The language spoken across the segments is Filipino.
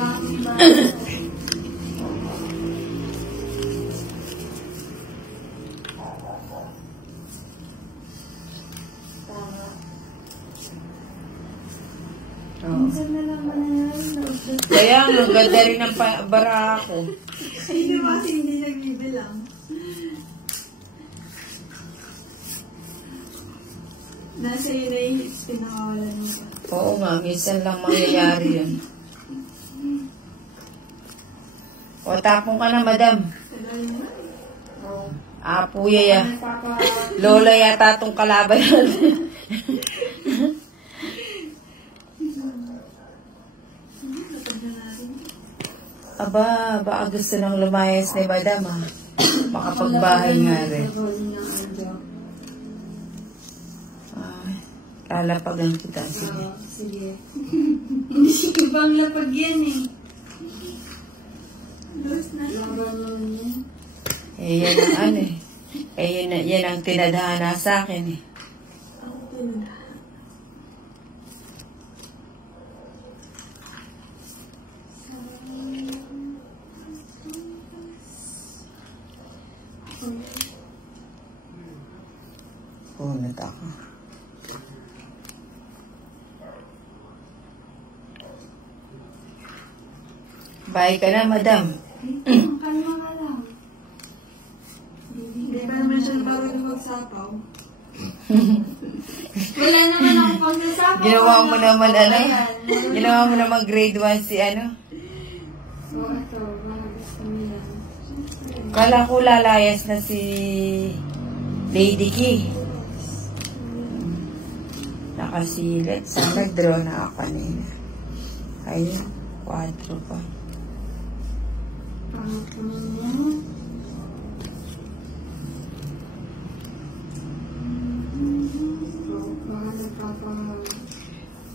Minsan na naman na kaya ang ganda rin ng bara ko. Hindi mo kasi hindi nagbibilang. Nasa iyo na yung hips pinakawalan mo ba? Oo nga, minsan lang mangyayari yun. O, tapong ka na, madam. Puya ya. Lola yata itong kalaban natin. Aba, baka gusto nang lumayas ni madam, ha? Makapagbahay nga rin. Lalapagan kita. Sige. Sige. Hindi siya ibang lapag yan eh. Lost na siya. Eh, yan ang ano eh. Eh, yan ang tinadhana sa akin eh. Ako tinadhana. Punot ako. Bye ka na, madam. Kalma ka lang. Hindi pa naman siya marunong magsapaw. Wala naman ako pagsasapaw. Ginawa mo naman, ano? Ginawa mo naman grade 1 si ano? So, ito, mga gusto nila. Kala ko lalayas na si Lady Key. Nakasilit. So, nag-draw na ako kanina. Ayun, 4 pa.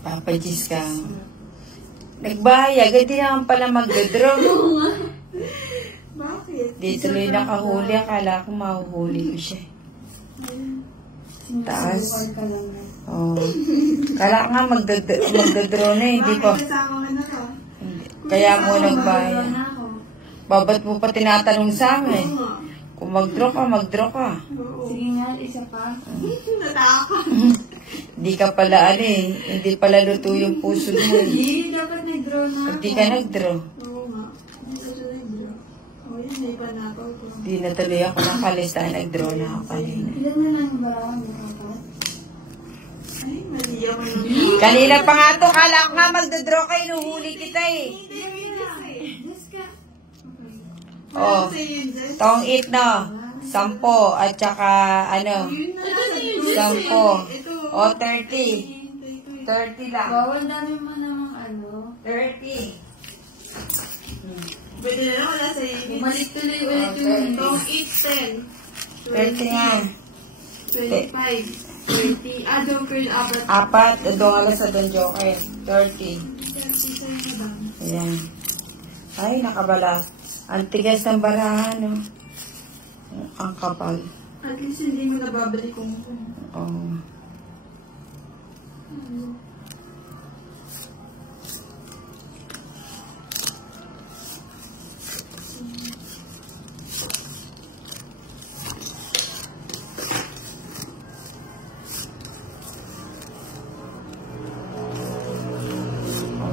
Papajis ka. Nagbahaya, gandi naman pala mag-draw. Bakit? Di tuloy nakahuli. Akala ko mahuhuli ko siya. Taas. Oh. Kala nga magdadraw na, hindi pa. Kaya mo nagbahaya. Babat mo pa tinatanong sa amin. Kung mag-draw ka, mag-draw ka. Sige nga, isa pa. Natakot. Hindi ka pala ano eh. Hindi pala luto yung puso mo. Hindi, dapat nag-draw na ako. Hindi ka nag-draw. Oo nga. Hindi ka siya nag-draw. Oo, yun, may panakaw ko. Hindi na tuloy ako nakalista. Nag-draw na ako kanina. Ilan na lang ba ako nakakat? Ay, mali ako naman. Kanina pa nga to. Kala ko nga mag-draw kayo. Nuhuli kita eh. Oh, tong it no. 10 at saka ano? 10. O 30. 30 lang. Bawal dami mo namang ano. 30. Pwede na lang wala sa'yo. Bumalik tuloy ulit yung tong it 10. 30 nga. 25. 30. Joker Apat. Doon alas sa doon joker. 30. Ayan. Ay, nakabalas. Ang tigas ng barahan, no? Ang kapal. At least hindi mo nababalik kung Oo.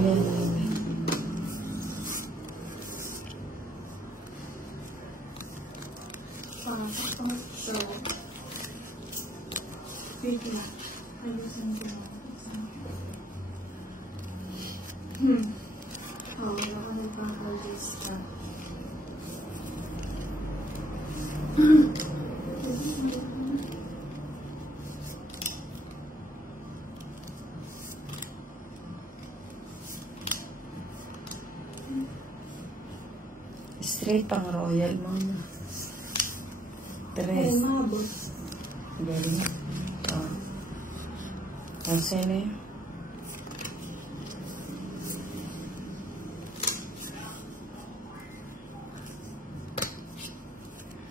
Ayan. So, wait lang. Ayusin ko lang. Oo, baka nagpapagis ka. Straight pang royal mo na. Tres. Galing. Kasi na yun.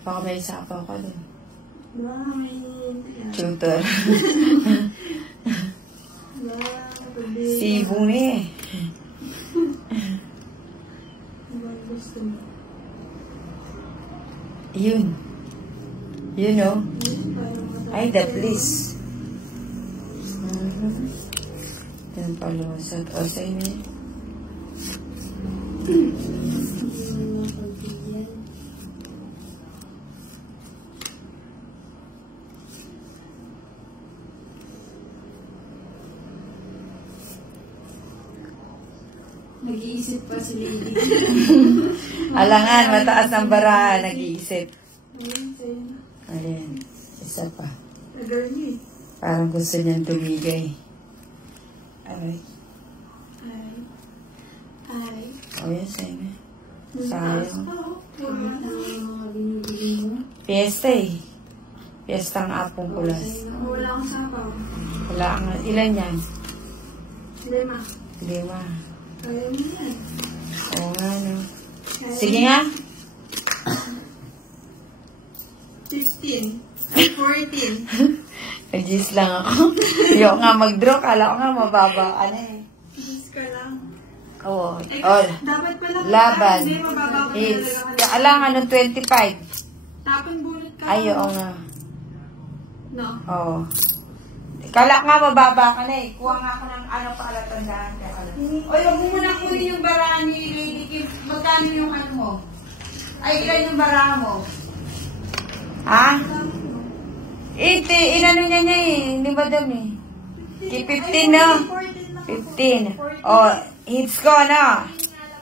Baka may sapaw ka dun. May... Tutor. Sibong eh. gusto mo? Yun. You know? Parang matapos. Ay, the please. Yan palusot. O, sa inyo. Nag-iisip pa si Lady. Alangan, mataas ang barahan. Nag-iisip. Ayun, sa'yo na. Ayan. Isa pa. Tagal niya eh. Parang gusto niyang tumigay. Aray. Ay. O, yan sa inyo. Taas Sayang. pa oh. Wala na mga binibili mo. Fiesta eh. Fiesta ang apong pulas. Wala akong sapaw. Wala ang... Ilan yan? 5. 5. Kaya mo yan. Oo nga, no. Kaya Sige nga. 15. 14. Nag-gis lang ako. Ayoko nga mag-draw. Kala ko nga mababa. Ano eh. Just ka lang. Oo. Eh, Oh. dapat pala. Laban. Hindi, mababa pa Hits. talaga. Kailangan ng 25. Tapon bunot ka. Ay, oo nga. No. Oo. Kala ko nga mababa ka na eh. Kuha nga ako ng ano pa alatandaan. Oy, wag mo muna kunin yung barahan ni Lady Kim. Magkano yung ano mo? Ay, ilan yung barahan mo? Ha? Inano niya eh. Hindi ba dami? 15 na. 15. Oh, hits ko na.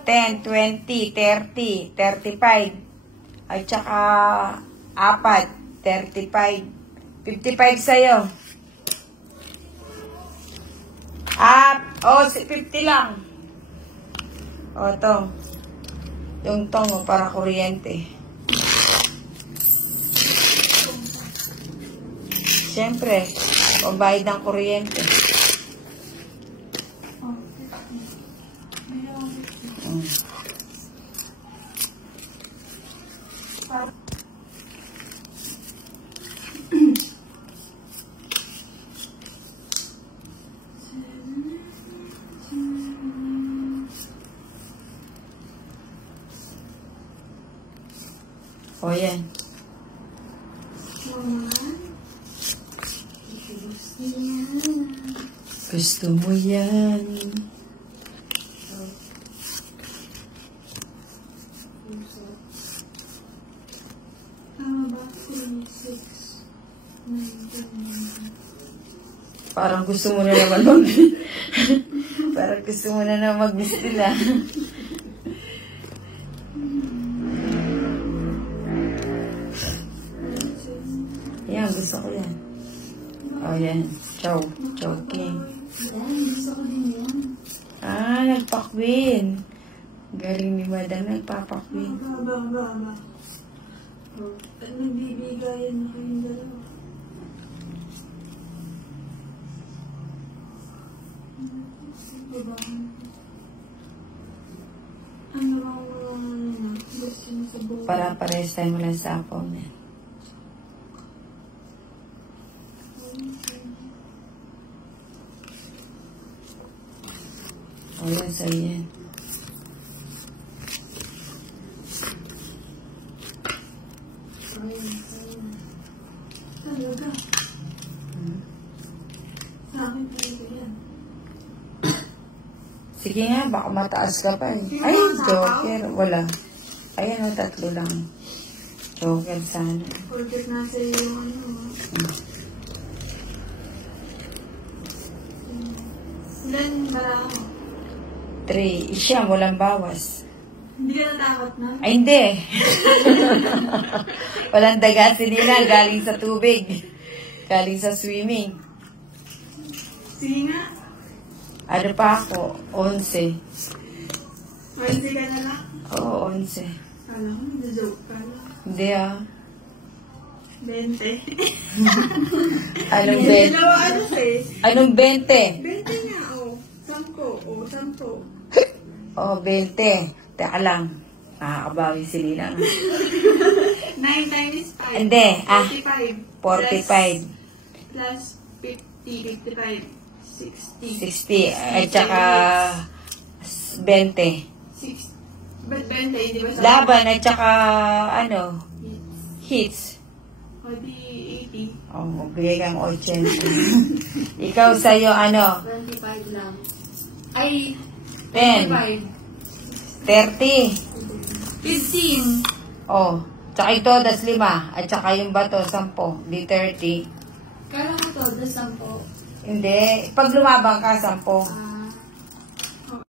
10, 20, 30, 35. At saka 4, 35. 55 sa'yo. Oh, 50 lang. Oh, to. Yung tong, para kuryente. Siyempre, pambayad ng kuryente. O, yan. Gusto mo yan. Tama ba? 3, 6, 9, 10. Parang gusto mo na naman mag... Parang gusto mo na naman mag-bistil ah. Yan, gusto ko yan. Oh, yan. Chow. Chow King. Gusto ko din yan. Ah, nagpakwin. Galing ni Madam, nagpapakwin. Ba. At nagbibigayan na kayong dalawa. Diba? Ano bang gusto mo sa buhay? Para pares tayo mula sa phone yan. O, yan, sa'yo yan. Talaga. Sa akin talaga yan. Sige nga, baka mataas ka pa eh. Ay, joker. Wala. Ayan, o, 3 lang. Joker sana. Porket nasa iyo yung ano. Ilan bara ako? 3. Siyam, walang bawas. Hindi ka natakot na? Ay, hindi. Walang daga si Nina. Galing sa tubig. Galing sa swimming. Sige nga. Ano pa ako? 11. Mansi ka na lang. Oo, 11. Kala ko, nag-joke ka lang. Hindi ah. 20. Anong Hindi 20? dalawa ano eh. Anong 20? 20 nga, oh. 10. 10. Oh, 20. Teka lang. Nakakabawi si Nina. 9 times 5. Hindi, 45. 45. Plus 50, 55. 60. 60. At saka 20. 6. Ba't 20? Di ba sa Laban at saka, ano, hits. O di 80. Oh, magbigay kang 80. Ikaw sa'yo, ano? 25 lang. Ay, 10. 25. 30. 15. Oh, tsaka ito, das 5. At saka yung bato, 10. Di 30. Kala ko to, das 10. Hindi. Pag lumabang ka, 10.